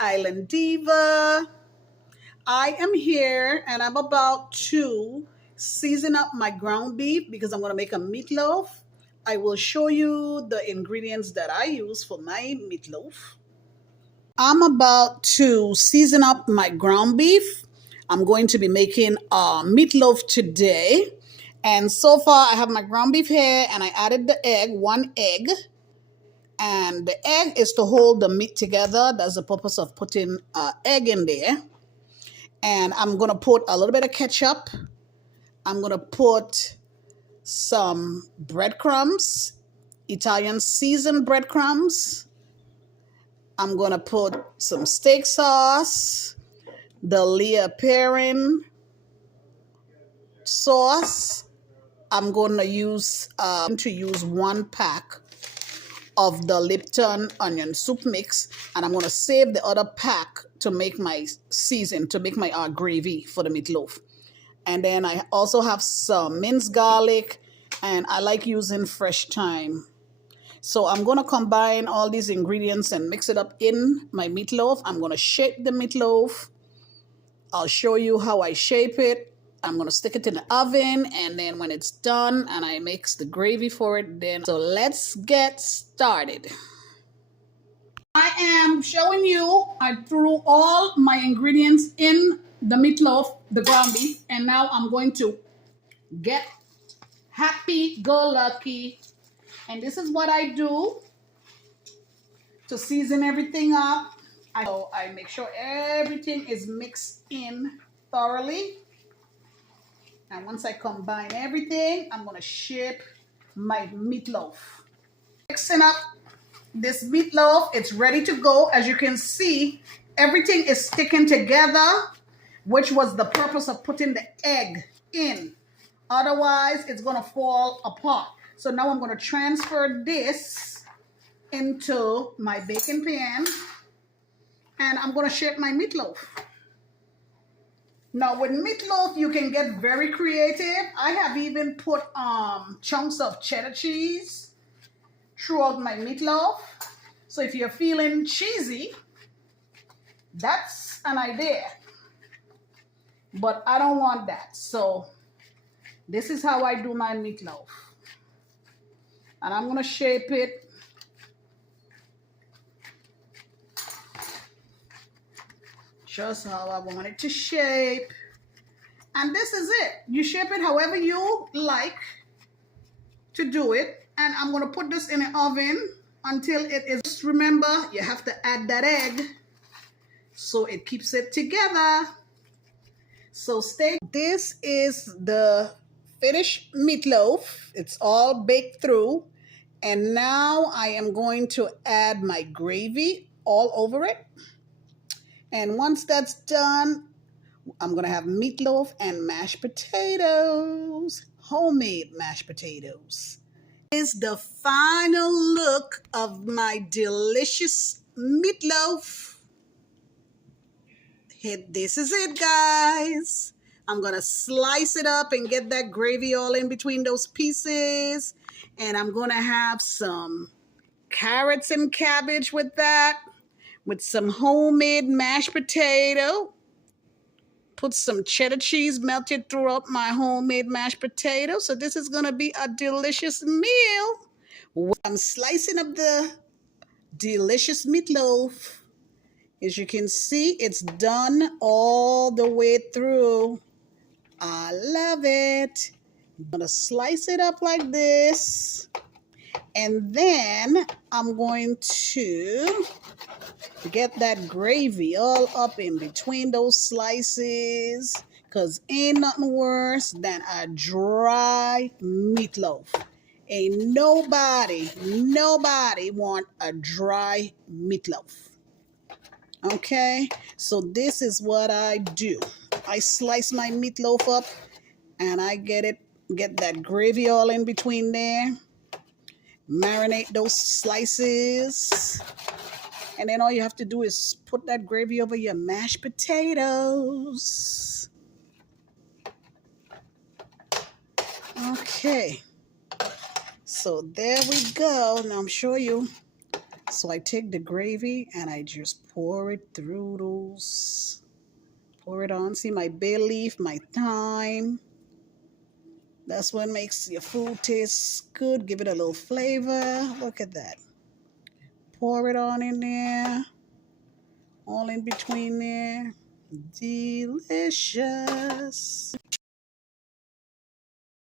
Island Diva. I am here and I'm about to season up my ground beef because I'm going to make a meatloaf. I will show you the ingredients that I use for my meatloaf. I'm about to season up my ground beef. I'm going to be making a meatloaf today. And so far I have my ground beef here and I added the egg, one egg. And the egg is to hold the meat together. That's the purpose of putting egg in there. And I'm going to put a little bit of ketchup. I'm going to put some breadcrumbs, Italian seasoned breadcrumbs. I'm going to put some steak sauce, the perrin sauce. I'm going to use 1 pack of the Lipton Onion Soup mix, and I'm going to save the other pack to make my gravy for the meatloaf. And then I also have some minced garlic, and I like using fresh thyme. So I'm going to combine all these ingredients and mix it up in my meatloaf. I'm going to shape the meatloaf. I'll show you how I shape it. I'm going to stick it in the oven, and then when it's done and I mix the gravy for it, so let's get started. I am showing you, I threw all my ingredients in the meatloaf, the ground beef, and now I'm going to get happy-go-lucky. And this is what I do to season everything up. I make sure everything is mixed in thoroughly. And once I combine everything, I'm going to shape my meatloaf. Mixing up this meatloaf, it's ready to go. As you can see, everything is sticking together, which was the purpose of putting the egg in. Otherwise, it's going to fall apart. So now I'm going to transfer this into my baking pan, and I'm going to shape my meatloaf. Now with meatloaf, you can get very creative. I have even put chunks of cheddar cheese throughout my meatloaf. So if you're feeling cheesy, that's an idea. But I don't want that. So this is how I do my meatloaf. And I'm going to shape it just how I want it to shape. And this is it. You shape it however you like to do it. And I'm going to put this in the oven until it is. Just remember, you have to add that egg so it keeps it together. So this is the finished meatloaf. It's all baked through. And now I am going to add my gravy all over it. And once that's done, I'm going to have meatloaf and mashed potatoes, homemade mashed potatoes. This is the final look of my delicious meatloaf. This is it, guys. I'm going to slice it up and get that gravy all in between those pieces. And I'm going to have some carrots and cabbage with that, with some homemade mashed potato. Put some cheddar cheese melted throughout my homemade mashed potato. So this is going to be a delicious meal. I'm slicing up the delicious meatloaf. As you can see, it's done all the way through. I love it. I'm going to slice it up like this. And then I'm going to get that gravy all up in between those slices, because ain't nothing worse than a dry meatloaf. Ain't nobody want a dry meatloaf. Okay, so this is what I do. I slice my meatloaf up and I get that gravy all in between there. Marinate those slices. And then all you have to do is put that gravy over your mashed potatoes. Okay. So there we go. Now I'm showing you So I take the gravy and I just pour it through those. Pour it on. See my bay leaf, my thyme. That's what makes your food taste good. Give it a little flavor. Look at that. Pour it on in there. All in between there. Delicious.